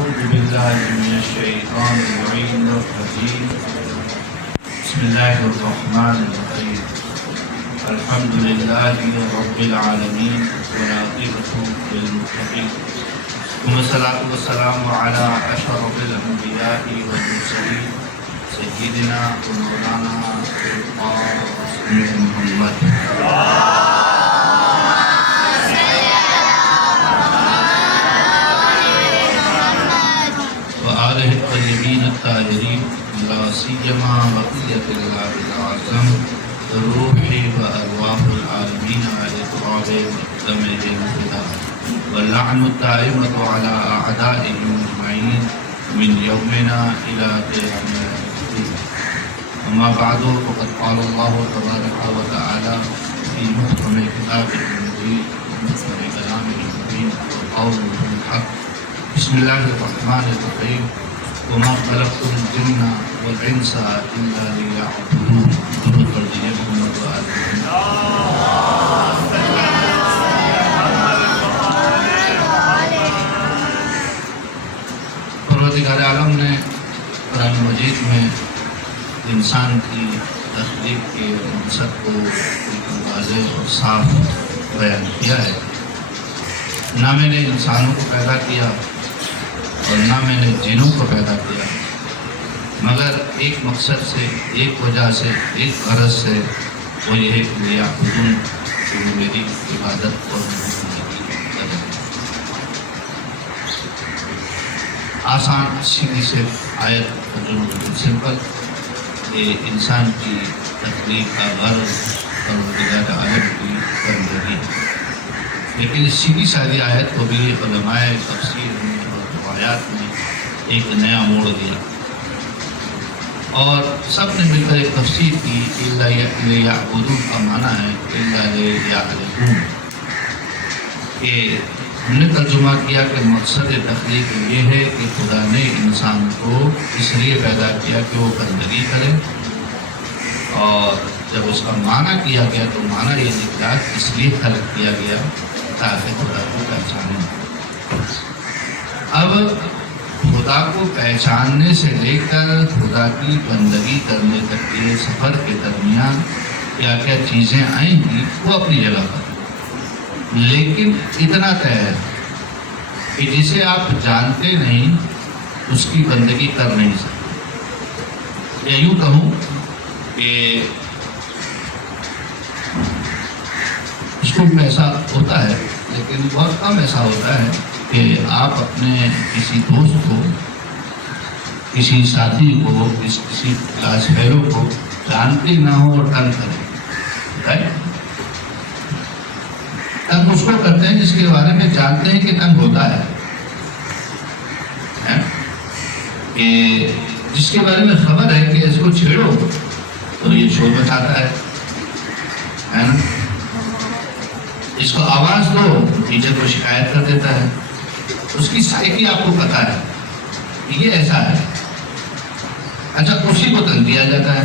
أعوذ بالله من الشيطان الرجيم. بسم الله الرحمن الرحيم. الحمد لله رب العالمين والعاقبة للمتقين، ثم الصلاة والسلام على أشرف الأنبياء والمرسلين سيدنا ومولانا محمد وآله الطيبين الطاهرين، لا سيما بقية الله الأعظم روح وأرواح العالمين على تراب دمه الفداء، واللعن الدائمة على أعدائهم أجمعين من يومنا إلى قيام الدين. أما بعد، فقد قال الله تبارك وتعالى في محكم كتابه المبين ومحكم كلامه المبين وقوله الحق. بسم الله الرحمن الرحيم. وما خلقت الجن والإنس إلا ليعبدون. درود پر دیجیے محمد و آل پروردگار عالم نے قرآن مجید میں انسان کی تخلیق کے مقصد کو ایک واضح اور صاف بیان کیا ہے. نہ میں نے انسانوں کو پیدا کیا اور نہ میں نے جنوں کو پیدا کیا، مگر ایک مقصد سے، ایک وجہ سے، ایک غرض سے، وہ یہ ہے کہ لیعبدون، کہ وہ میری عبادت اور بندگی کریں. آسان سیدھی سے آیت ترجمہ سمپل. یہ انسان کی تخلیق کا غرض پروردگار عالم کی بندگی ہے. لیکن اس سیدھی سادھی آیت کو بھی علماء تفسیر میں اور روایات میں ایک نیا موڑ دیا، اور سب نے مل کر ایک تفسیر کی. اِلَّا لِيَعْبُدُونَ کا معنی ہے اِلَّا لِيَعْلَمُونَ، کہ ہم نے ترجمہ کیا کہ مقصد تخلیق یہ ہے کہ خدا نے انسان کو اس لیے پیدا کیا کہ وہ بندگی کرے، اور جب اس کا معنی کیا گیا تو معنی یہ نکلا کہ اس لیے خلق کیا گیا تاکہ خدا کو پہچانے. اب خدا کو پہچاننے سے لے کر خدا کی بندگی کرنے تک کے سفر کے درمیان کیا کیا چیزیں آئیں گی وہ اپنی جگہ پر، لیکن اتنا طے ہے کہ جسے آپ جانتے نہیں اس کی بندگی کر نہیں سکتے. یا یوں کہوں کہ اس کو ایسا ہوتا ہے، لیکن بہت کم ایسا ہوتا ہے کہ آپ اپنے کسی دوست کو، کسی ساتھی کو، کسی کلاس فیلو کو جانتے نہ ہو اور تنگ کریں. تنگ اس کو کرتے ہیں جس کے بارے میں جانتے ہیں کہ تنگ ہوتا ہے، کہ جس کے بارے میں خبر ہے کہ اس کو چھیڑو تو یہ شور مچاتا ہے نا، اس کو آواز دو ٹیچر کو شکایت کر دیتا ہے. اس کی سائیکی آپ کو پتا ہے کہ یہ ایسا ہے. اچھا، اسی کو تنگ کیا جاتا ہے.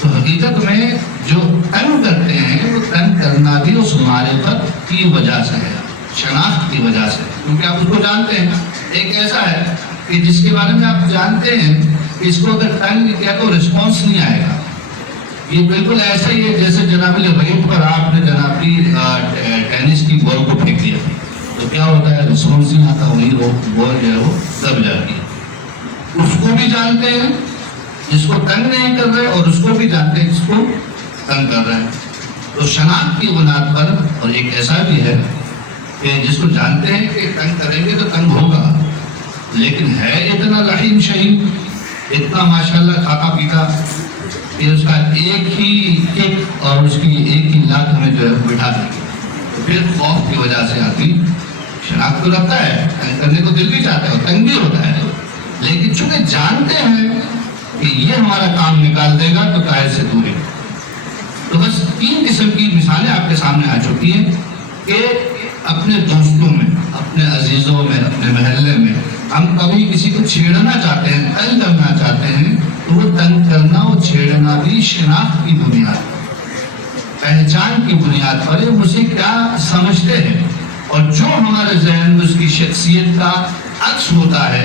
تو حقیقت میں جو تنگ کرتے ہیں وہ تنگ کرنا بھی اس معرفت کی وجہ سے ہے، شناخت کی وجہ سے، کیونکہ آپ اس کو جانتے ہیں. ایک ایسا ہے کہ جس کے بارے میں آپ جانتے ہیں کہ اس کو اگر تنگ کیا تو رسپانس نہیں آئے گا. یہ بالکل ایسا ہی ہے جیسے جناب ریت پر آپ نے جنابی ٹینس کی بال کو پھینک دیا تو کیا ہوتا ہے، رسپانس نہیں آتا، وہی وہ بال جو ہے وہ دب جاتی ہے. اس کو بھی جانتے ہیں جس کو تنگ نہیں کر رہے، اور اس کو بھی جانتے ہیں جس کو تنگ کر رہے ہیں. تو شناخت کی بنیاد پر، اور ایک ایسا بھی ہے کہ جس کو جانتے ہیں کہ تنگ کریں گے تو تنگ ہوگا، لیکن ہے اتنا لعین شہید، اتنا ماشاءاللہ کھاتا پیتا کہ اس کا ایک ہی کک اور اس کی ایک ہی لات ہمیں جو ہے بٹھا دیں گے. تو پھر خوف کی وجہ سے آتی شناخت کو رکھتا ہے، تنگ کرنے کو دل بھی چاہتا ہے اور تنگ بھی ہوتا ہے، لیکن چونکہ جانتے ہیں کہ یہ ہمارا کام نکال دے گا تو قائد سے دوری. تو بس 3 قسم کی مثالیں آپ کے سامنے آ چکی ہیں کہ اپنے دوستوں میں، اپنے عزیزوں میں، اپنے محلے میں ہم کبھی کسی کو چھیڑنا چاہتے ہیں، تنگ کرنا چاہتے ہیں، تو وہ تنگ کرنا اور چھیڑنا بھی شناخت کی بنیاد پر، پہچان کی بنیاد پر ہے. مجھے کیا سمجھتے ہیں اور جو ہمارے ذہن میں اس کی شخصیت کا عکس ہوتا ہے،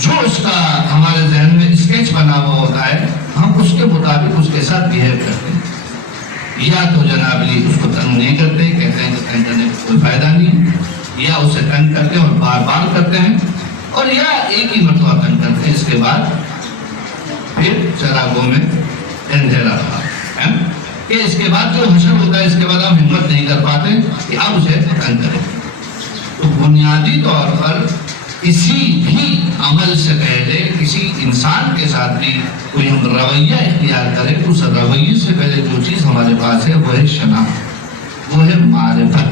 جو اس کا ہمارے ذہن میں اسکیچ بنا ہوا ہوتا ہے، ہم اس کے مطابق اس کے ساتھ بہیو کرتے ہیں. یا تو جناب علی اس کو تنگ نہیں کرتے، کہتے ہیں کہ تنگ کرنے کا کوئی فائدہ نہیں، یا اسے تنگ کرتے ہیں اور بار بار کرتے ہیں، اور یا ایک ہی مرتبہ تنگ کرتے ہیں، اس کے بعد پھر چراغوں میں اندھیرا تھا کہ اس کے بعد جو حشر ہوتا ہے، اس کے بعد ہم ہمت نہیں کر پاتے کہ اب اسے تنگ کریں. تو بنیادی طور پر کسی بھی عمل سے پہلے کسی انسان کے ساتھ بھی کوئی ہم رویہ اختیار کریں تو اس رویے سے پہلے جو چیز ہمارے پاس ہے وہ ہے شناخت، وہ ہے معرفت.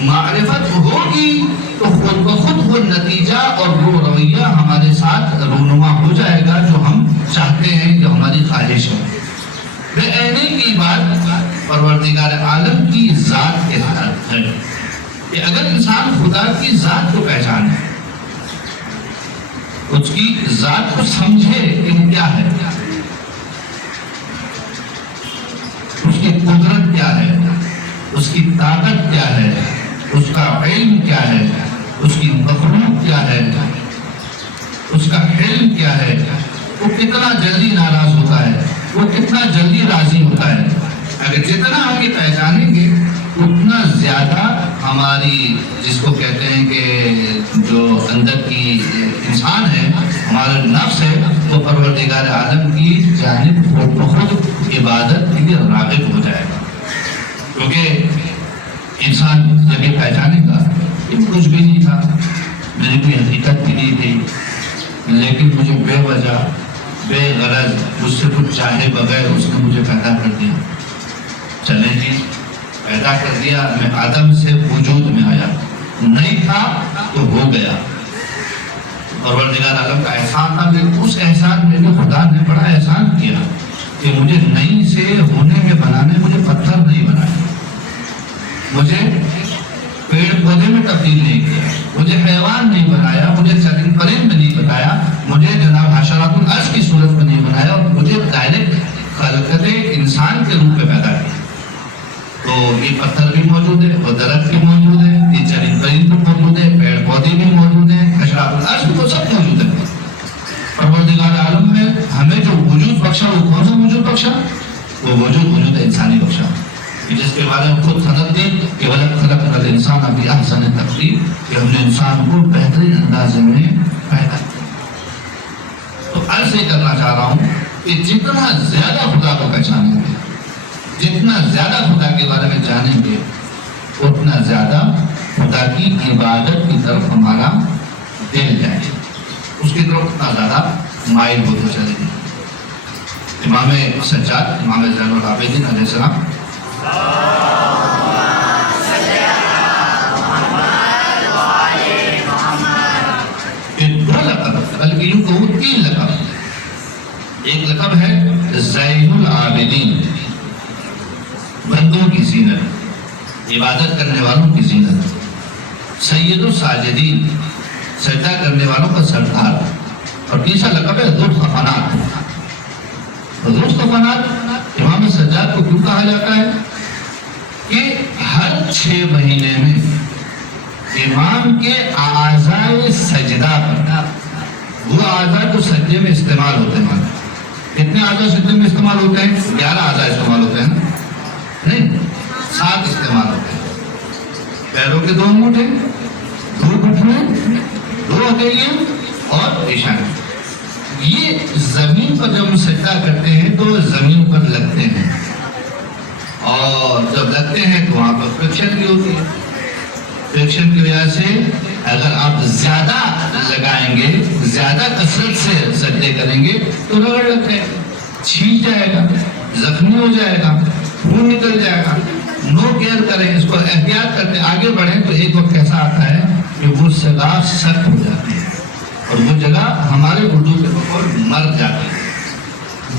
معرفت ہوگی تو خود بخود وہ نتیجہ اور وہ رویہ ہمارے ساتھ رونما ہو جائے گا جو ہم چاہتے ہیں، جو ہماری خواہش ہے. بعینی کی بات پروردگار عالم کی ذات کے ساتھ ہے کہ اگر انسان خدا کی ذات کو پہچانے، اس کی ذات کو سمجھے کہ وہ کیا ہے، اس کی قدرت کیا ہے، اس کی طاقت کیا ہے، اس کا علم کیا ہے، اس کی مخلوق کیا ہے، اس کا علم کیا ہے، وہ کتنا جلدی ناراض ہوتا ہے، وہ کتنا جلدی راضی ہوتا ہے. اگر جتنا ہم یہ پہچانیں گے اتنا زیادہ ہماری جس کو کہتے ہیں کہ جو اندر کی انسان ہے، ہمارا نفس ہے، وہ پروردگار عالم کی جانب خود بخود عبادت کے لیے راغب ہو جائے گا. کیونکہ انسان جب یہ پہچانے گا کہ کچھ بھی نہیں تھا، میری کوئی حقیقت بھی نہیں تھی، لیکن مجھے بے وجہ بے غرض مجھ سے کچھ چاہے بغیر اس نے مجھے پیدا کر دیا. چلیں جی، پیدا کر دیا، میں عدم سے وجود میں آیا، نہیں تھا تو ہو گیا. پروردگار عالم کا احسان تھا، لیکن اس احسان میں بھی خدا نے بڑا احسان کیا کہ مجھے نہیں سے ہونے میں بنانے، مجھے پتھر نہیں بنایا، مجھے پیڑ پودے میں تبدیل نہیں کیا، مجھے حیوان نہیں بنایا، مجھے چرند پرند نہیں بنایا، مجھے جناب حشرات الارض کی صورت میں نہیں بنایا، اور مجھے ڈائریکٹ خلقت انسان کے روپ میں پیدا کیا. تو یہ پتھر بھی موجود ہے، اور درخت بھی موجود ہے، یہ چرند پرند بھی موجود ہے، پیڑ پودے بھی موجود ہیں، حشرات الارض بھی، وہ سب موجود ہے. پروردگار عالم میں ہمیں جو وجود بخشا، وہ کون سا وجود بخشا؟ وہ وجود انسانی بخشا، جس کے بارے میں خود سند دی کہ وَلَقَدْ خَلَقْنَا الْإِنسَانَ بِأَحْسَنِ تَقْوِيمٍ، کہ ہم نے انسان کو بہترین اندازے میں پیدا کیا. تو عرض یہ کرنا چاہ رہا ہوں کہ جتنا زیادہ خدا کو پہچانیں گے، جتنا زیادہ خدا کے بارے میں جانیں گے، اتنا زیادہ خدا کی عبادت کی طرف ہمارا دل جائے گا، اس کی طرف اتنا زیادہ مائل ہوتے چلے گا. امام سجاد، امام زین العابدین علیہ السلام دو لقب، بلکہ یوں کہوں 3 لقب. ایک لقب ہے زین العابدین، بندوں کی زینت، عبادت کرنے والوں کی زینت. سید الساجدین، سجدہ کرنے والوں کا سردار. اور تیسرا لقب ہے ذو الخفنات. ذو الخفنات امام سجاد کو کیوں کہا جاتا ہے کہ ہر 6 مہینے میں امام کے اعضائے سجدہ پر، وہ اعضاء جو سجدے میں استعمال ہوتے ہیں، کتنے اعضاء سجدے میں استعمال ہوتے ہیں؟ 11 اعضاء استعمال ہوتے ہیں، نہیں 7 استعمال ہوتے ہیں. پیروں کے 2 انگوٹھے، 2 گھٹنے، 2 ہتھیلیاں اور پیشانی. یہ زمین پر جب ہم سجدہ کرتے ہیں تو زمین پر لگتے ہیں، اور جب لگتے ہیں تو وہاں پر فرکشن بھی ہوتی ہے. فرکشن کی وجہ سے اگر آپ زیادہ لگائیں گے، زیادہ کثرت سے سجدے کریں گے تو رگڑ لگ جائے گا، چھینچ جائے گا، زخمی ہو جائے گا، خون نکل جائے گا. نو کیئر کریں، اس کو احتیاط کرتے آگے بڑھیں تو ایک وقت ایسا آتا ہے کہ وہ سگا سخت ہو جاتی ہے اور وہ جگہ ہمارے اردو کے اوپر مر جاتی ہے.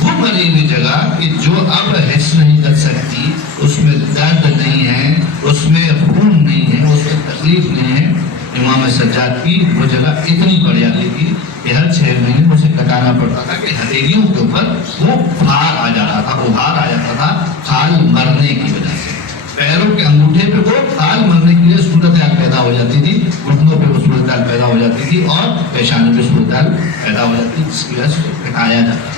وہ مری ہوئی جگہ کہ جو اب حس نہیں کر سکتی، اس میں درد نہیں ہے، اس میں خون نہیں ہے، اس میں تکلیف نہیں ہے. امام سجاد کی وہ جگہ اتنی بڑھ جاتی تھی کہ ہر 6 مہینے اسے کٹانا پڑتا تھا کہ ہتھیلیوں کے اوپر وہ بھار آ جاتا تھا، ابھار آ جاتا تھا، کھال مرنے کی وجہ سے. پیروں کے انگوٹھے پہ وہ خال مرنے کے لیے صورتحال پیدا ہو جاتی تھی، گھٹنوں پہ وہ صورتحال پیدا ہو جاتی تھی اور پیشانی پہ صورتحال پیدا ہو جاتی تھی، جس کی وجہ سے پھٹایا جاتا تھا۔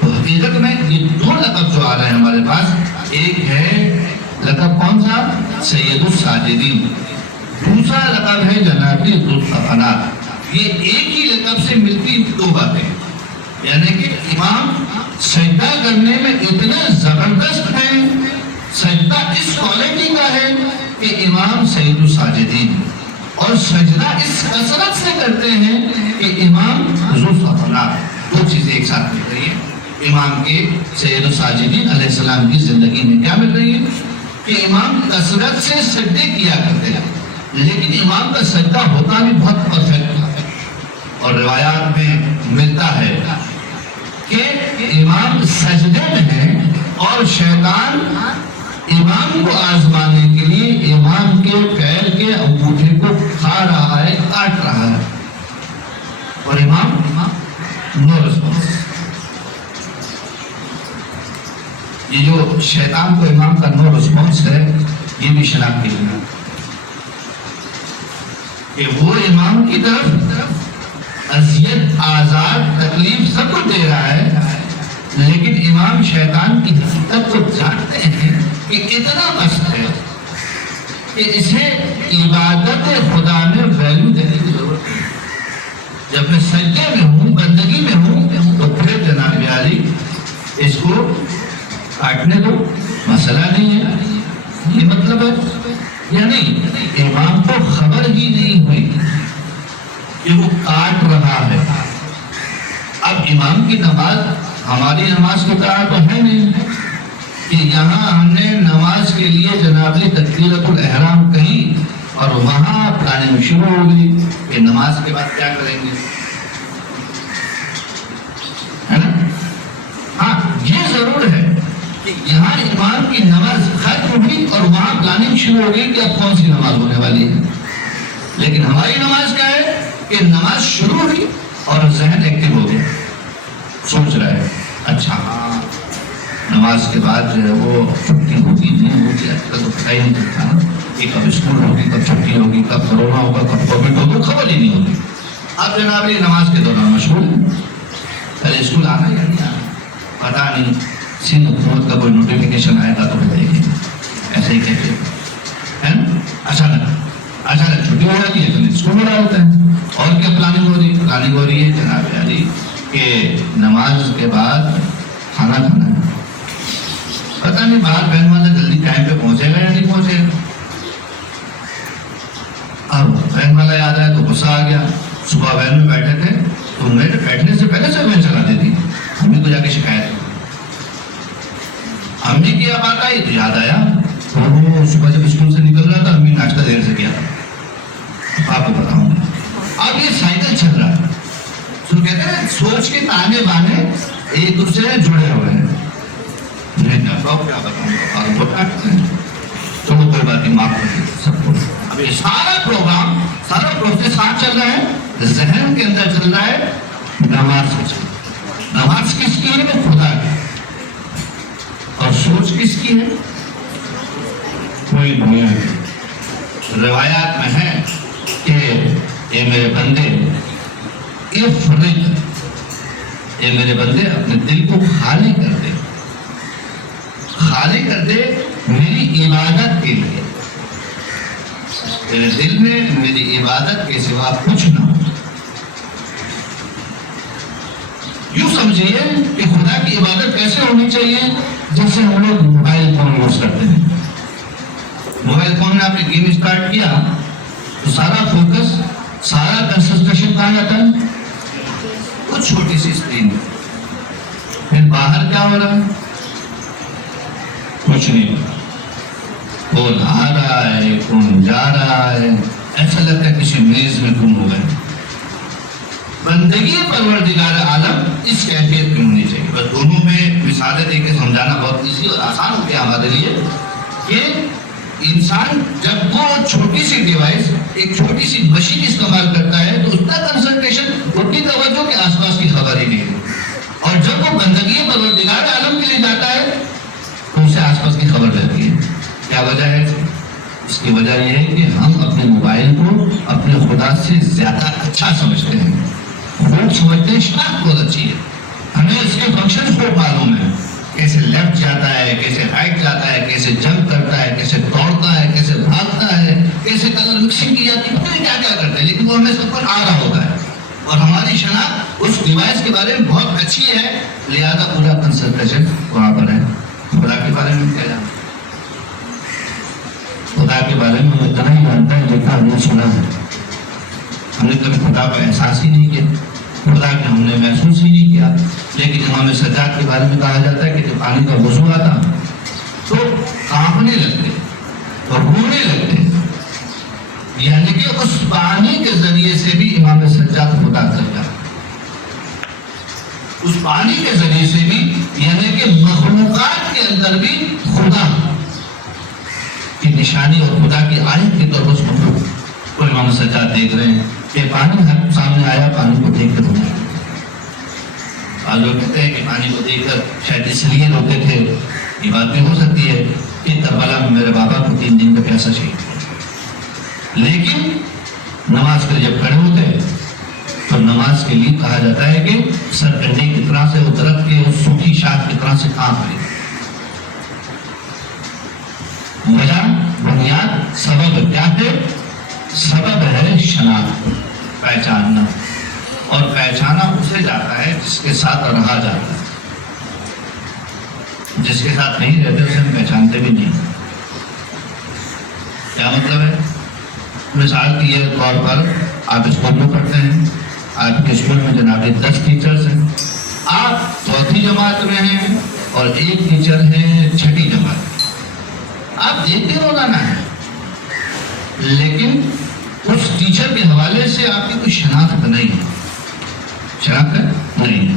تو حقیقت میں یہ دو لقب جو آ رہے ہیں ہمارے پاس، ایک ہے لقب کون سا؟ سید الساجدین، دوسرا لقب ہے جناب ذوالصفنات۔ یہ ایک ہی لقب سے ملتی دو باتیں، یعنی کہ امام سجدہ کرنے میں اتنا زبردست ہے، سجدہ اس کوالٹی کا ہے کہ امام سید الساجدین، اور سجدہ اس کثرت سے کرتے ہیں کہ امام ذوالصفنات۔ دو چیزیں ایک ساتھ مل رہی ہیں۔ امام کے سید الساجدین علیہ السلام کی زندگی میں کیا مل رہی ہے کہ امام کثرت سے سجدے کیا کرتے ہیں، لیکن امام کا سجدہ ہوتا بھی بہت پرفیکٹ ہے، اور روایات میں ملتا ہے کہ امام سجدے میں ہے اور شیطان امام کو آزمانے کے لیے امام کے پیر کے انگوٹھے کو کھا رہا ہے، کاٹ رہا ہے، اور امام نو رسپانس۔ یہ جو شیطان کو امام کا نو رسپانس ہے، یہ بھی شناخت کی بنا کہ وہ امام کی طرف اذیت، آزاد، تکلیف سب کو دے رہا ہے، لیکن امام شیطان کی حقیقت کو جانتے ہیں کہ اتنا مست ہے کہ اسے عبادت خدا میں ویلیو دینے کی ضرورت ہے۔ جب میں سجدے میں ہوں، بندگی میں ہوں، تو پھر جناب عالی اس کو کاٹنے دو، مسئلہ نہیں ہے، یہ مطلب ہے یا نہیں؟ امام کو خبر ہی نہیں ہوئی کہ وہ کاٹ رہا ہے۔ اب امام کی نماز ہماری نماز کی طرح تو ہے نہیں کہ یہاں ہم نے نماز کے لیے جناب تکبیرۃ الاحرام کہی اور وہاں پلاننگ شروع ہو گئی کہ نماز کے بعد کیا کریں گے، ہے نا؟ ہاں، یہ ضرور ہے کہ یہاں امام کی نماز ختم ہوئی اور وہاں پلاننگ شروع ہو گئی کہ اب کون سی نماز ہونے والی ہے، لیکن ہماری نماز کیا ہے کہ نماز شروع ہوئی اور ذہن ایکٹیو ہو گیا، سوچ رہا ہے اچھا ہاں نماز کے بعد جو ہے وہ چھٹی ہوگی نہیں ہوگی، آج کل تو پتہ ہی نہیں چلتا نا کہ کب اسکول ہوگی، کب چھٹی ہوگی، کب کرونا ہوگا، کب کووڈ ہوگا، خبر ہی نہیں ہوگی۔ اب جناب یہ نماز کے دوران مشغول ہے، پہلے اسکول آنا یا نہیں آنا پتہ نہیں، سندھ حکومت کا کوئی نوٹیفیکیشن آئے گا تو میں دیکھیں گے، ایسے ہی کہتے ہیں نا، اچانک چھٹی ہو جاتی ہے تو اسکول میں ڈال ہوتا ہے، اور کیا پلاننگ ہو رہی ہے جناب علی کہ نماز کے بعد کھانا کھانا ہے۔ پتہ نہیں باہر بہن والا جلدی ٹائم پہ پہنچے گا یا نہیں پہنچے گا۔ اب بہن والا یاد آیا تو غصہ آ گیا، صبح وین میں بیٹھے تھے تو میرے بیٹھنے سے پہلے سے وین چلا دیتی، امی کو جا کے شکایت کی، امی کی بات آئی تو یاد آیا وہ صبح جب اسکول سے نکل رہا تھا امی ناشتہ دیر سے کیا تھا، آپ کو بتاؤں گا۔ اب یہ سائیکل چل رہا ہے، تو کہتے ہیں سوچ کے تانے بانے ایک دوسرے سے جڑے ہوئے ہیں، کیا بتاؤں گا، چلو کوئی بات نہیں، معاف کر دیں سب کو۔ اب یہ سارا پروگرام، سارا پروسیس ساتھ چل رہا ہے، ذہن کے اندر چل رہا ہے نماز سے چل رہا ہے۔ نماز کس کی ہے؟ خدا کی، اور سوچ کس کی ہے؟ کوئی دنیا کی۔ روایات میں ہے کہ اے میرے بندے افرغ، اے میرے بندے اپنے دل کو خالی کر دے، خالی کر دے میری عبادت کے لیے، میرے دل میں میری عبادت کے سوا کچھ نہ ہو۔ یوں سمجھیے کہ خدا کی عبادت کیسے ہونی چاہیے، جیسے ہم لوگ موبائل فون یوز کرتے ہیں، موبائل فون میں آپ نے گیم اسٹارٹ کیا تو سارا فوکس، سارا کنسنٹریشن کہاں جاتا ہے؟ کچھ چھوٹی سی اسکرین، پھر باہر کیا ہو رہا ہے؟ کچھ نہیں، کون آ رہا ہے، کون جا رہا ہے، ایسا لگتا ہے کسی میز میں گم ہو گئے۔ بندگی پروردگار عالم اس کیفیت کی ہونی چاہیے۔ بس دونوں میں مثالیں دے کے سمجھانا بہت ایزی اور آسان ہو گیا ہمارے لیے کہ انسان جب وہ چھوٹی سی ڈیوائس، ایک چھوٹی سی مشین استعمال کرتا ہے تو اتنا کنسنٹریشن، اتنی توجہ کہ آس پاس کی خبر ہی نہیں ہے، اور جب وہ بندگی پروردگار عالم کے لیے جاتا ہے تو اسے آس پاس کی خبر رہتی ہے۔ وجہ یہ ہے کہ ہم اپنے موبائل کو اپنے خدا سے زیادہ اچھا سمجھتے ہیں، خوب سمجھتے ہیں، شناخت بہت اچھی ہے، ہمیں اس کے فنکشن کو معلوم ہے، کیسے لیفٹ جاتا ہے، کیسے رائٹ جاتا ہے، کیسے جمپ کرتا ہے، کیسے دوڑتا ہے، کیسے بھاگتا ہے، کیسے کلر مکسنگ کی جاتی ہے، پتہ نہیں کیا کیا کرتے ہیں، لیکن وہ ہمیں سب پر آ رہا ہوتا ہے اور ہماری شناخت اس ڈیوائس کے بارے میں بہت اچھی ہے، لہذا پورا کنسنٹریشن وہاں پر ہے۔ خدا کے بارے میں کیا جانتے ہیں؟ خدا کے بارے میں ہم اتنا ہی جانتا ہے جتنا ہم نے سنا ہے، ہم نے کبھی خدا کا احساس ہی نہیں کیا، خدا کے ہم نے محسوس ہی نہیں کیا۔ لیکن امام سجاد کے بارے میں کہا جاتا ہے کہ جب پانی کا وضو آتا تو کانپنے لگتے اور رونے لگتے، یعنی کہ اس پانی کے ذریعے سے بھی امام سجاد خدا کر جاتا، اس پانی کے ذریعے سے بھی، یعنی کہ مخلوقات کے اندر بھی خدا کی نشانی اور خدا کی آیت کے طور پر اس کو امام سجاد دیکھ رہے ہیں کہ پانی سامنے آیا، پانی کو دیکھ کر رونا۔ آج لوگ کہتے ہیں کہ پانی کو دیکھ کر شاید اس لیے روتے تھے، یہ بات بھی ہو سکتی ہے کہ کربلا میں میرے بابا کو 3 دن کا پیاسا شہید ہوا، لیکن نماز کے جب کھڑے ہوتے ہیں تو نماز کے لیے کہا جاتا ہے کہ سرکنڈے کی طرح سے وہ درخت کے سوکھی شاخ کی طرح سے کانپ رہے، وجہ بنیاد سبب کیا ہے؟ سبب ہے شناخت، پہچاننا، اور پہچانا اسے جاتا ہے جس کے ساتھ رہا جاتا ہے، جس کے ساتھ نہیں رہتے اسے ہم پہچانتے بھی نہیں۔ کیا مطلب ہے؟ مثال کے طور پر آپ اسکول میں پڑھتے ہیں، آپ کے اسکول میں جناب 10 ٹیچرز ہیں، آپ 4تھی جماعت میں ہیں اور ایک ٹیچر ہے 6ٹھی جماعت، آپ دیکھتے روزانہ ہیں، لیکن اس ٹیچر کے حوالے سے آپ کی کوئی شناخت نہیں ہے، شناخت نہیں ہے،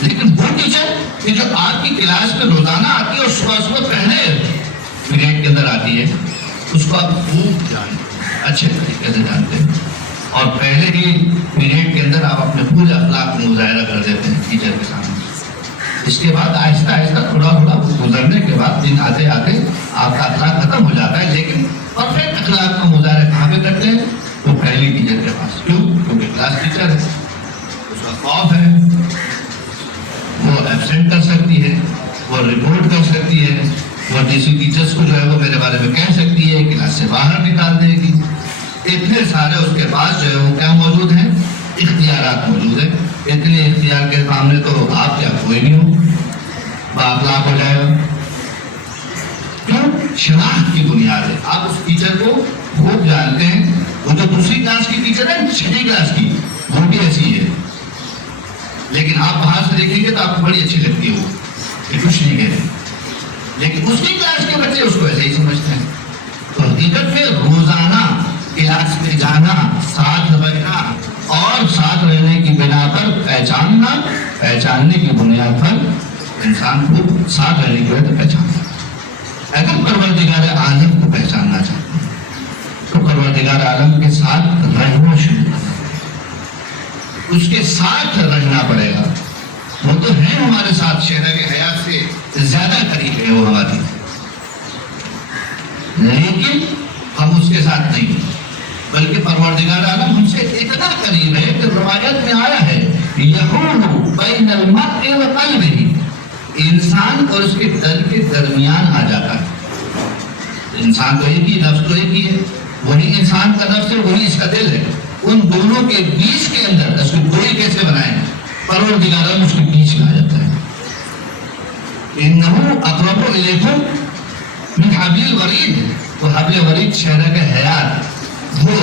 لیکن وہ ٹیچر کہ جو آپ کی کلاس میں روزانہ آتی ہے اور صبح پہلے پیریڈ کے اندر آتی ہے، اس کو آپ خوب جانتے ہیں، اچھے طریقے سے جانتے ہیں، اور پہلے ہی پیریڈ کے اندر آپ اپنے پورے اخلاق میں مظاہرہ کر دیتے ہیں ٹیچر کے سامنے۔ اس کے بعد آہستہ آہستہ تھوڑا گزرنے کے بعد دن آتے آتے آپ کا اخلاق ختم ہو جاتا ہے، لیکن پرفیکٹ اخلاق کا مظاہرہ کہاں پہ کرتے ہیں؟ تو پہلی ٹیچر کے پاس۔ کیوں؟ کیونکہ کلاس ٹیچر ہے، اس کا خوف ہے، وہ ایبسینٹ کر سکتی ہے، وہ رپورٹ کر سکتی ہے، وہ دوسری ٹیچرس کو جو ہے وہ میرے بارے میں کہہ سکتی ہے، کلاس سے باہر نکال دے گی۔ اتنے سارے اس کے پاس جو ہے وہ کیا موجود ہیں؟ اختیارات موجود ہیں۔ اتنے اختیار کے سامنے تو آپ کیا کوئی نہیں ہو، بااخلاق ہو جائے گا۔ کیوں؟ شناخت کی بنیاد ہے، آپ اس ٹیچر کو خوب جانتے ہیں۔ وہ جو دوسری کلاس کی ٹیچر ہے 6ٹھی کلاس کی، وہ بھی ایسی ہے، لیکن آپ باہر سے دیکھیں گے تو آپ کو بڑی اچھی لگتی ہے، وہ کہ کچھ نہیں کہہ رہے، لیکن اس کی کلاس کے بچے اس کو ایسے ہی سمجھتے ہیں۔ تو حقیقت میں روزانہ کلاس میں جانا، ساتھ رہنا اور ساتھ رہنے کی بنا پر پہچاننا، پہچاننے کی بنیاد پر انسان کو ساتھ رہنے کی وجہ سے پہچاننا۔ اگر پروردگار عالم کو پہچاننا چاہتے ہیں تو پروردگار عالم کے ساتھ رہنا شروع کرنا، اس کے ساتھ رہنا پڑے گا۔ وہ تو ہے ہمارے ساتھ، شہر کے حیات سے زیادہ قریب ہے وہ ہماری، لیکن ہم اس کے ساتھ نہیں ہیں، بلکہ پروردگار عالم ہم سے اتنا قریب ہے کہ روایت میں آیا ہے یحول بین المرء وقلبہ، انسان اور اس کے دل کے درمیان آ جاتا ہے۔ انسان تو ایک ہی، نفس تو ایک ہی ہے، وہی انسان کا نفس ہے، وہی اس کا دل ہے، ان دونوں کے بیچ کے اندر اس کو دوئی کیسے بنائیں؟ پروردگار عالم اس کے بیچ میں آ جاتا ہے۔ انہو اقرب الیکم من حبل الورید، وہ حبل ورید شہر کا حیات، وہ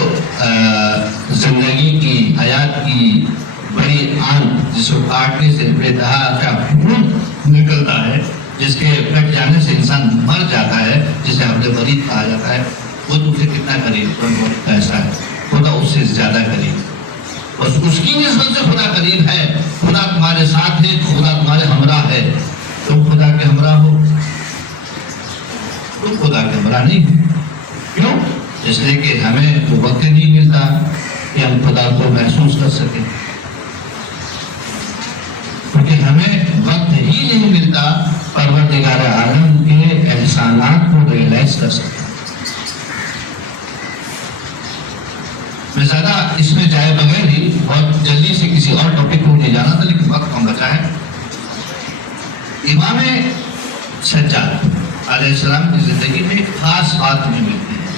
زندگی کی، حیات کی بڑی آن جس کو کاٹنے سے بے دہا کا خون نکلتا ہے، جس کے کٹ جانے سے انسان مر جاتا ہے، جسے حبل ورید کہا جاتا ہے، وہ تم سے کتنا قریب؟ بہت ایسا ہے، خدا اس سے زیادہ قریب، بس اس کی نسبت سے خدا قریب ہے۔ خدا تمہارے ساتھ ہے، خدا تمہارے ہمراہ ہے، تم خدا کے ہمراہ ہو، تم خدا کے ہمراہ نہیں ہو۔ کیوں؟ اس لیے کہ ہمیں تو وقت نہیں ملتا کہ ہم خدا کو محسوس کر سکیں، کیونکہ ہمیں وقت ہی نہیں ملتا پروردگار عالم کے احسانات کو ریئلائز کر سکیں۔ میں زیادہ اس میں جائے بغیر ہی بہت جلدی سے کسی اور ٹاپک کو مجھے جانا تھا، لیکن وقت کم بچا ہے۔ امام سجاد علیہ السلام کی زندگی میں ایک خاص بات ہمیں ملتی ہے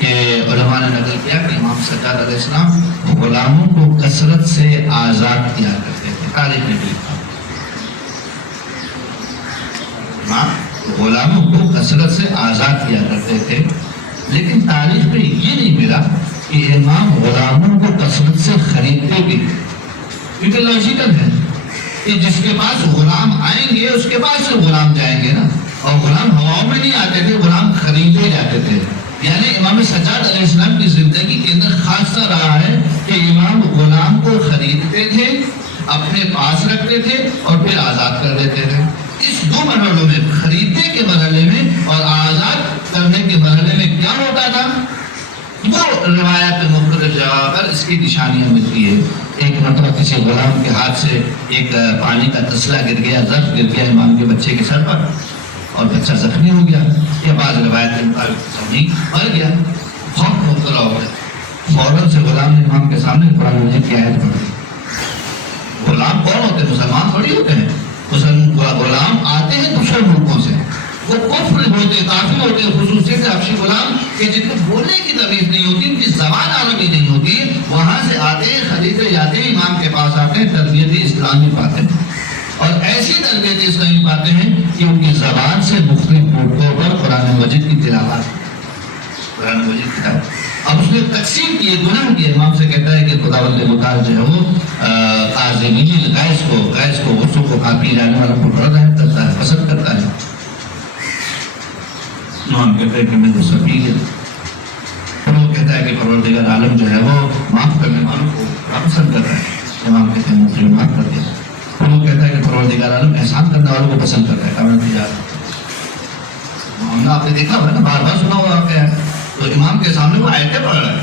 کہ علماء نے نقل کیا کہ امام سجاد علیہ السلام غلاموں کو کثرت سے آزاد کیا کرتے تھے۔ تاریخ نے بھی لکھا امام غلاموں کو کثرت سے آزاد کیا کرتے تھے، لیکن تاریخ میں یہ نہیں ملا کہ امام غلاموں کو کثرت سے خریدتے بھی، کیونکہ لاجیکل ہے کہ جس کے پاس غلام آئیں گے اس کے پاس سے غلام جائیں گے نا، اور غلام ہواؤں میں نہیں آتے تھے، غلام خریدے جاتے تھے۔ یعنی امام سجاد علیہ السلام کی زندگی کے اندر خاصہ رہا ہے کہ امام غلام کو خریدتے تھے، اپنے پاس رکھتے تھے اور پھر آزاد کر دیتے تھے۔ اس دو مرحلوں میں، خریدنے کے مرحلے میں اور آزاد کرنے کے مرحلے میں کیا ہوتا تھا، وہ روایت مختلف جگہ پر اس کی نشانیاں ملتی ہے۔ ایک مرتبہ کسی غلام کے ہاتھ سے ایک پانی کا تسلا گر گیا، ظرف گر گیا امام کے بچے کے سر پر اور بچہ زخمی ہو گیا، یا بعض روایت کے مطابق زخمی مر گیا، بہت مبتلا ہو گیا۔ فوراً سے غلام نے امام کے سامنے قرآن مجید کی آیت پڑھ دی۔ غلام کون ہوتے ہیں؟ مسلمان تھوڑی ہوتے ہیں، غلام آتے ہیں دوسرے ملکوں سے، وہ کفر ہوتے ہیں، کافر ہوتے ہیں، خصوصیت حبشی غلام کہ جن کو بولنے کی تمیز نہیں ہوتی، ان کی زبان عربی نہیں ہوتی، وہاں سے آتے ہیں، خریدے جاتے ہیں، امام کے پاس آتے ہیں، تربیت اسلامی پاتے ہیں، اور ایسی تربیت اسلامی پاتے ہیں کہ ان کی زبان سے مختلف موقعوں پر قرآن مجید کی تلاوت، قرآن مجید کی تلاوت۔ اب اس نے تقسیم کی، گناہ کیا، امام سے کہتا ہے کہ خداوند متعال جو ہے وہ عازمین گیس کو غصوں کو کھاتی جانے والا کو بڑا ظاہر کرتا ہے، پسند کرتا ہے۔ امام کہتا ہے کہ میں غصہ پی گیا، پھر وہ کہتا ہے کہ پروردگار عالم جو ہے وہ معاف کرنے والوں کو پسند کرتا ہے۔ امام کہتے ہیں مجھے معاف کر دیا۔ پھر وہ کہتا ہے کہ پروردگار عالم احسان کرنے والوں کو پسند کرتا ہے۔ ہم نے آپ نے دیکھا ہوا نا، بار بار سنا ہوا واقعہ ہے، تو امام کے سامنے وہ آیتیں پڑھ رہا ہے،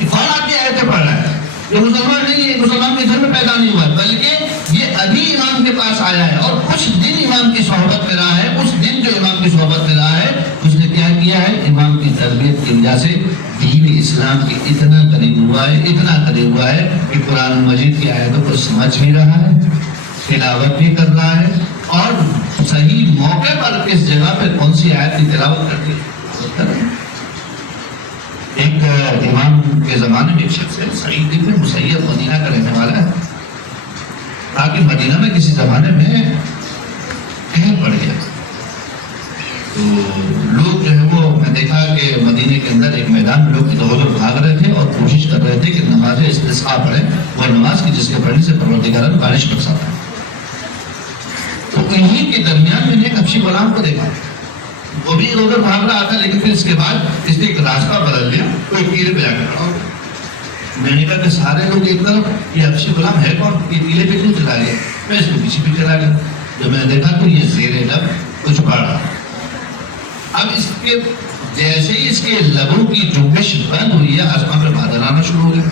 یہ کون آدمی آیتیں پڑھ رہا ہے؟ یہ مسلمان نہیں ہے، مسلمان کے گھر میں پیدا نہیں ہوا ہے، بلکہ یہ ابھی امام کے پاس آیا ہے اور کچھ دن امام کی صحبت میں رہا ہے۔ اس دن جو امام کی صحبت میں رہا ہے اس نے کیا کیا ہے؟ امام کی تربیت کی وجہ سے دین اسلام کے اتنا قریب ہوا ہے کہ قرآن مجید کی آیتوں کو سمجھ بھی رہا ہے، تلاوت بھی کر رہا ہے، اور صحیح موقع پر کس جگہ پہ کون سی آیت کی تلاوت کرتی ہے۔ ایک امام کے زمانے میں ایک شخص ہے، سعید بن مسیب، مدینہ کا رہنے والا ہے، تاکہ مدینہ میں کسی زمانے میں قحط پڑ گیا، تو لوگ جو ہے وہ، میں دیکھا کہ مدینے کے اندر ایک میدان میں لوگ ادھر ادھر بھاگ رہے تھے اور کوشش کر رہے تھے کہ نماز استسقاء پڑھیں، وہ نماز کی جس کے پڑھنے سے پروردگار بارش برساتا ہے۔ تو انہی کے درمیان میں نے ایک حبشی غلام کو دیکھا، وہ بھی ادھر بھاگ رہا تھا، لیکن پھر اس کے بعد اس نے ایک راستہ بدل دیا، کوئی پیلے پہ جا کر کھڑا ہو گیا۔ میں نے کہا کہ سارے لوگ ایک طرف، یہ حبشی غلام ہے کون، یہ پیلے پہ کیوں چلا گیا؟ میں اس کو پیچھے بھی چلا گیا، جب میں نے دیکھا تو یہ زیر لب کچھ پڑھ رہا۔ اب اس کے جیسے ہی اس کے لبوں کی جنبش بند ہوئی ہے، آسمان پہ بادل آنا شروع ہو گیا۔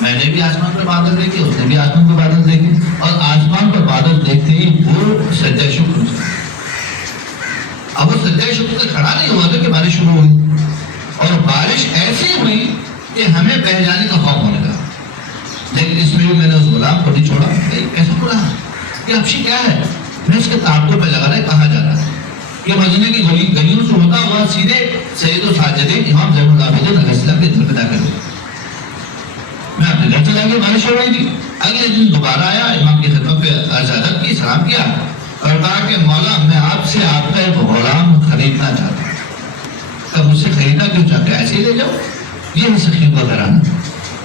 میں نے بھی آسمان پر بادل دیکھے، اس نے بھی آسمان پر بادل دیکھے، اور آسمان پر بادل دیکھتے ہی وہ سجدہ شکر ہو گیا۔ اب وہ سجدہ شکر سے کھڑا نہیں ہوا تھا کہ بارش شروع ہوئی، اور بارش ایسی ہوئی کہ ہمیں بہہ جانے کا خوف ہونے لگا، لیکن اس میں میں نے اس غلام کو نہیں چھوڑا۔ کیسے بولا کہ حبشی کیا ہے؟ میں اس کے تعاقب پہ لگا رہا ہے، کہاں جانا ہے؟ یہ مدینے کی گلیوں سے ہوتا ہوا سیدھے سید و ساجدین امام زین العابدین علیہ السلام کے گھر پہ داخل ہوا۔ میں اپنے گھر چلا گیا، بارش ہو رہی تھی۔ اگلے دن دوبارہ آیا، امام کی خدمت پہ عرض ادب کی، سلام کیا اور کہا کہ مولا میں آپ سے آپ کا ایک غلام خریدنا چاہتا ہوں۔ تو مجھ سے خریدنا کیوں چاہتے ہیں؟ ایسے ہی لے جاؤ، یہ سخی کا گھرانا۔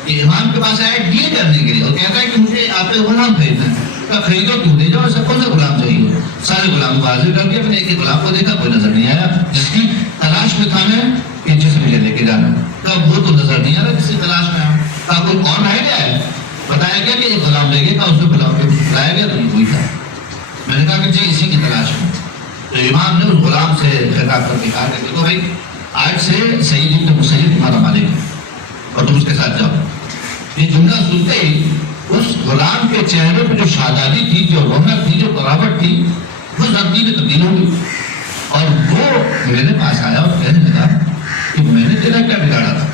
یہ امام کے پاس آیا ڈیل کرنے کے لیے، اور کہتا ہے کہ مجھے آپ کا غلام خریدنا ہے۔ کہا خریدو کیوں، لے جاؤ، سب کون سا غلام چاہیے؟ سارے غلام کو حاضر کر دیا، میں نے ایک غلام کو دیکھا، کوئی نظر نہیں آیا جس کی تلاش میں تھا میں کہ جس مجھے لے کے جانا۔ کہا وہ تو نظر نہیں آ رہا جس کی تلاش میں آیا۔ کہا کوئی اور رہ گیا ہے؟ بتایا گیا کہ ایک غلام لے گیا، کہا اس کو غلام کو بلایا گیا تو یہ وہی تھا۔ میں نے کہا کہ جی اسی کی تلاش میں۔ تو امام نے اس غلام سے خطاب کر کے کہا کہ دیکھو بھائی، آج سے سعید بن مسیب تمہارا مالک ہے اور تم اس کے ساتھ جاؤ۔ یہ جملہ سنتے ہی اس غلام کے چہرے پہ جو شادابی تھی، جو رونق تھی، جو قرابت تھی، وہ زندگی میں تبدیل ہو گئی، اور وہ میرے پاس آیا اور کہنے لگا کہ میں نے تیرا کیا بگاڑا تھا؟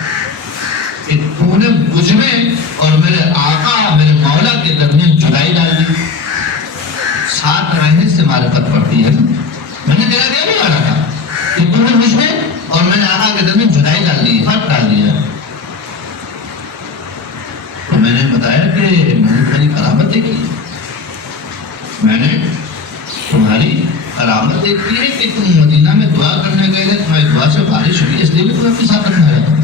کہ تو نے مجھ میں اور میرے آقا میرے مولا کے درمیان جدائی ڈال دی. ساتھ رہنے سے معرفت پڑتی ہے نا. میں نے تیرا کیا بگاڑا تھا کہ تو نے مجھ میں اور میرے آقا کے درمیان جدائی ڈال دی, فرق ڈال دیا. تو میں نے بتایا کہ میں نے تمہاری کرامت دیکھی ہے, میں نے تمہاری کرامت دیکھی ہے کہ تم مدینہ میں دعا کرنے گئے تھے, تمہاری دعا سے بارش ہوئی, اس لیے بھی تمہیں اپنے ساتھ رکھنا ہے.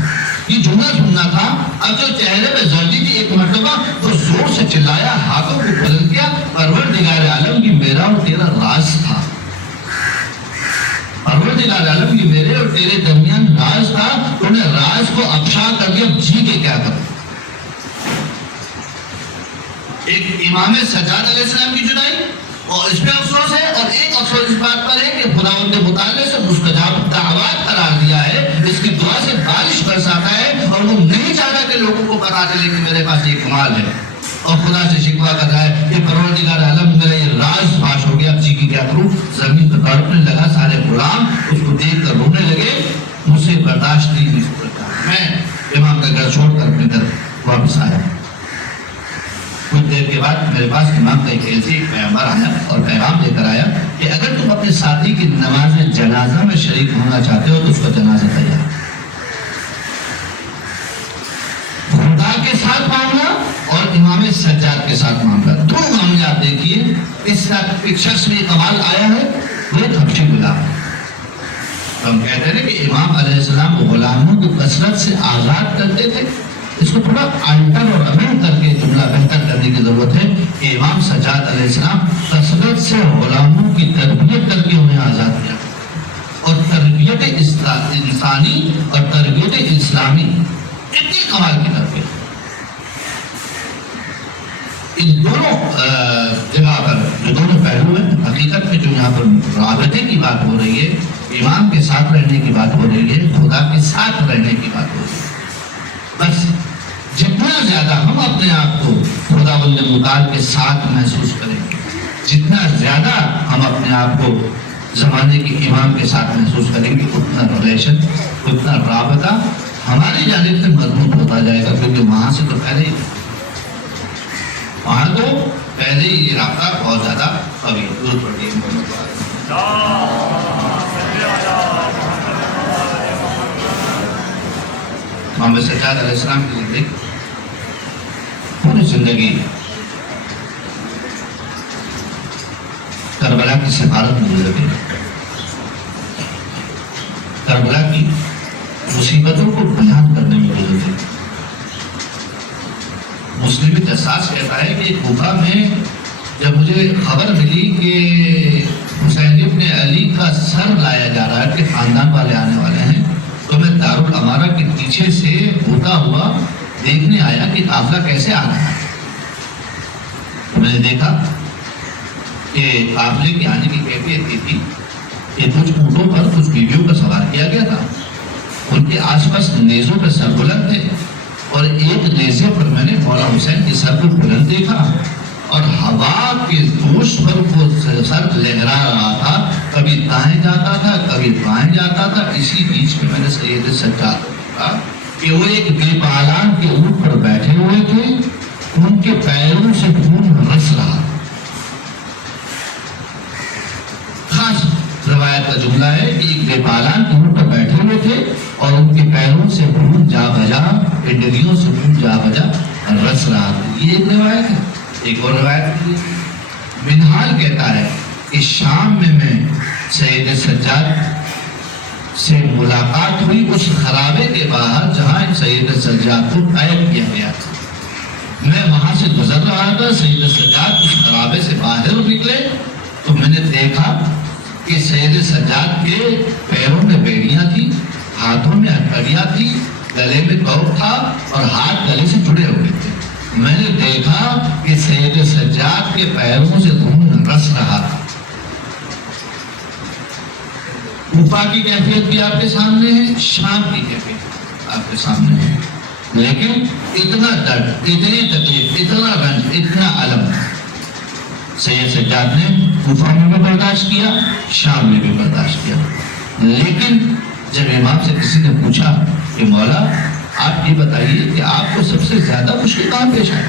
یہ جملہ سننا تھا. اب جو چہرے پہ زردی تھی ایک مرتبہ تو زور سے چلایا, ہاتھوں کو بلند کیا, پروردگار عالم کی میرا اور تیرا راز تھا. پروردگار عالم کی میرے اور تیرے درمیان راز تھا, تو نے راز کو افشا کر دیا, جی کے کیا کروں. ایک امام سجاد علیہ السلام کی جدائی اور اس پہ افسوس ہے, اور ایک افسوس اس بات پر ہے کہ خداوند مطالعے سے مستجاب دعوات قرار دیا ہے, اس کی دعا سے بارش برساتا ہے, اور وہ نہیں چاہتا کہ لوگوں کو پتا چلے کہ میرے پاس یہ کمال ہے, اور خدا سے شکوہ کر رہا ہے کہ پروردگار عالم میرا یہ راز فاش ہو گیا, اب جی کی کیا کروں. زمین پہ تڑپنے لگا, سارے غلام اس کو دیکھ کر رونے لگے. مجھ سے برداشت نہیں ہوتا, میں امام کا گھر چھوڑ کر اپنے گھر واپس آیا. کچھ دیر کے بعد میرے پاس امام کا ایک پیغمبر آیا اور پیغام لے کر آیا کہ اگر تم اپنے ساتھی کی نماز جنازہ میں شریک ہونا چاہتے ہو تو اس کا جنازہ تیار. خدا کے ساتھ معاملہ اور امام سجاد کے ساتھ معاملہ, دو معاملے آپ دیکھیے. اس ایک شخص میں کمال آیا ہے, وہ ایک حبشی غلام. ہم کہتے ہیں کہ امام علیہ السلام غلاموں کو کثرت سے آزاد کرتے تھے. اس کو تھوڑا الٹر اور امین کر کے جملہ بہتر کرنے کی ضرورت ہے کہ امام سجاد علیہ السلام کثرت سے غلاموں کی تربیت کر کے انہیں آزاد کیا, اور تربیت انسانی اور تربیت اسلامی اتنی کمال کی تربیت. ان دونوں جگہ پر جو دونوں پہلو ہیں, حقیقت میں جو یہاں پر رابطے کی بات ہو رہی ہے, امام کے ساتھ رہنے کی بات ہو رہی ہے, خدا کے ساتھ رہنے کی بات ہو رہی ہے. بس جتنا زیادہ ہم اپنے آپ کو خداوند متعال کے ساتھ محسوس کریں گے, جتنا زیادہ ہم اپنے آپ کو زمانے کے امام کے ساتھ محسوس کریں گے, اتنا ریلیشن, اتنا رابطہ ہماری جانب سے مضبوط ہوتا جائے گا. کیونکہ وہاں سے تو پہلے ہی یہ رابطہ بہت زیادہ قوی ضرورت پڑتی ہے. امام سجاد علیہ السلام کی زندگی, پوری زندگی کربلا کی سفارت میں گزر گئی. کربلا کی مصیبتوں کو بیان کرنے میں گزر گئی. مسلم جساس کہتا ہے کہ کوفہ میں جب مجھے خبر ملی کہ حسین ابن علی کا سر لایا جا رہا ہے, کہ خاندان والے آنے والے ہیں, تو میں دارالامارہ کے پیچھے سے ہوتا ہوا دیکھنے آیا کہ قافلہ کیسے آ رہا ہے. میں نے دیکھا کہ قافلے کے آنے کی کیفیت یہ تھی کہ کچھ اونٹوں پر کچھ بیویوں کا سوار کیا گیا تھا. ان کے آس پاس نیزوں کے سر بلند تھے, اور ایک نیزے پر میں نے مولا حسین کے سر کو بلند دیکھا, اور ہوا کے جوش پر وہ سر لہرا رہا تھا, کبھی دائیں جاتا تھا کبھی بائیں جاتا تھا. اسی بیچ میں میں نے سید سجاد کو دیکھا کہ وہ ایک بے پالان کے اونٹ پر بیٹھے ہوئے تھے, ان کے پیروں سے خون رس رہا. خاص روایت کا جملہ ہے کہ ایک بے پالان کے اونٹ پر بیٹھے ہوئے تھے, اور ان کے پیروں سے خون جا بجا, پنڈلیوں سے خون جا بجا رس رہا تھا. یہ ایک روایت ہے. ایک اور روایت منہال کہتا ہے کہ شام میں سید سجاد سے ملاقات ہوئی اس خرابے کے باہر جہاں سید سجاد کو قید کیا گیا تھا. میں وہاں سے گزر رہا تھا, سید سجاد اس خرابے سے باہر نکلے تو میں نے دیکھا کہ سید سجاد کے پیروں میں بیڑیاں تھیں, ہاتھوں میں ہتھکڑیاں تھیں, گلے میں توق تھا, اور ہاتھ گلے سے جڑے ہوئے تھے. میں نے دیکھا کہ سید سجاد کے پیروں سے خون رس رہا تھا. کوفہ کی کیفیت بھی آپ کے سامنے ہے, شام کی کیفیت آپ کے سامنے ہے, لیکن اتنا درد, اتنی تکلیف, اتنا رنج, اتنا علم سید سجاد نے کوفہ میں بھی برداشت کیا, شام میں بھی برداشت کیا. لیکن جب امام سے کسی نے پوچھا کہ مولا آپ یہ بتائیے کہ آپ کو سب سے زیادہ مشکل کہاں پیش آئی؟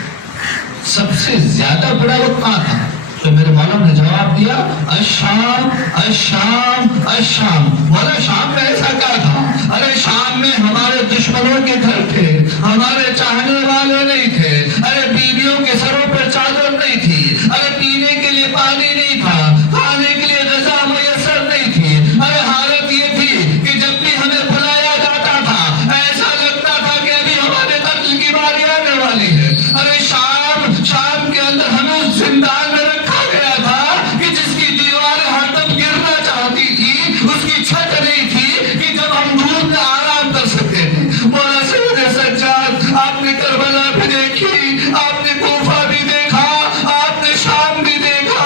سب سے زیادہ بڑا وقت کہاں تھا؟ تو میرے مولا نے جواب دیا الشام الشام الشام۔ مولا شام میں ایسا کیا تھا؟ ارے شام میں ہمارے دشمنوں کے گھر تھے، ہمارے چاہنے والے نہیں تھے، ارے بیویوں کے سروں پر چادر نہیں تھی، ارے پینے کے لیے پانی نہیں تھا، کھانے کے لیے غذا میسر نہیں تھی، ارے حالت یہ تھی کہ جب بھی ہمیں بلایا جاتا تھا ایسا لگتا تھا کہ ابھی ہمارے قتل کی باری آنے والی ہے۔ ارے شام کے اندر ہمیں اس زندان میں رکھا گیا تھا کہ جس کی دیواریں ہر دم گرنا چاہتی تھی، اس کی چھت نہیں تھی کہ جب ہم دھوپ میں آرام کر سکتے تھے۔ مولا سید سجاد، آپ نے کربلا بھی دیکھی، آپ نے کوفہ بھی دیکھا، آپ نے شام بھی دیکھا،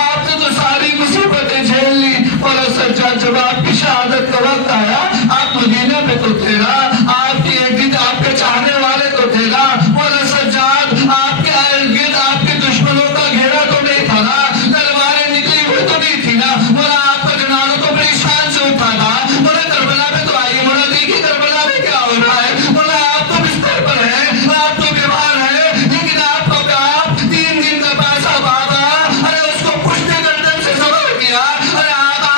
آپ نے تو ساری مصیبتیں جھیل لی۔ مولا سجاد، جب آپ کی شہادت کا وقت آیا، آپ مدینہ میں تو تھے نا، آپ کے ارد آپ کے چاہنے والے تو تھے نا۔ مولا سجاد، آپ کے ارد گرد آپ کے دشمنوں کا گھیرا تو نہیں تھا نا، تلواریں نکلی ہوئی تو نہیں تھی نا۔ مولا آپ کا جنازہ تو بڑی شان سے اٹھا تھا۔ مولا کربلا میں تو آئیے، مولا دیکھیے کربلا میں کیا ہو رہا ہے۔ مولا آپ تو بستر پر ہیں، آپ تو بیمار ہیں، لیکن آپ کو آپ 3 دن کا پیسہ بابا، ارے اس کو پشتے گردن سے ضرور کیا۔ ارے آقا،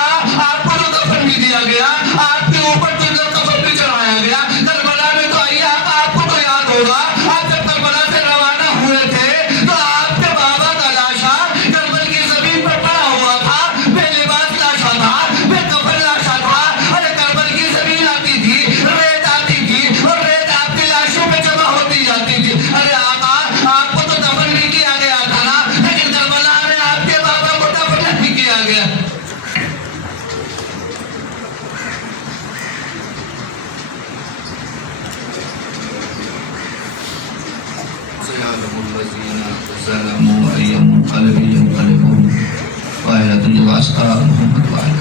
آپ کو تو کفن بھی دیا گیا، آپ کے اوپر تو کفن بھی چڑھایا گیا۔ کربلا میں تو آئیے آقا، آپ کو تو یاد ہوگا، آپ جب کربلا سے روانہ ہوئے تھے تو آپ کے بابا کا لاشا کربل کی زمین پر پڑا ہوا تھا، بے لباس لاشا تھا، بے کفن لاشا تھا۔ ارے کربل کی زمین آتی تھی، ریت آتی تھی، اور ریت آپ کی لاشوں پہ جمع ہوتی جاتی تھی۔ ارے آقا، آپ کو تو دفن بھی کیا گیا تھا نا، لیکن کربلا میں آپ کے بابا کو دفن نہیں کیا گیا۔ سيعلم الذين ظلموا أي منقلب ينقلبون وآيات الواسطة محمد وعلى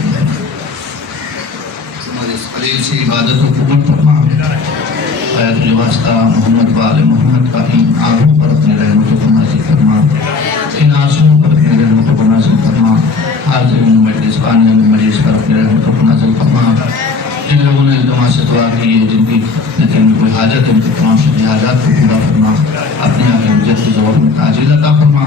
ہمارے اس قلیل سی عبادت کو قبول فرما۔ آیات الواسطہ محمد وعلى محمد کا ان آنکھوں پر اپنے رحمتوں کو نازل فرما، ان آنسوؤں پر اپنے رحمتوں کو نازل فرما، حاضرین مجلس بانیان مجلس پر اپنے رحمتوں کو نازل فرما۔ جن لوگوں نے التماس سے دعا کی ہے، جن کی دل میں کوئی حاجت ہے، ان کے تمام حاجات کو پورا فرما، اپنے آپ جد و ضبط میں تاجیل عطا فرما۔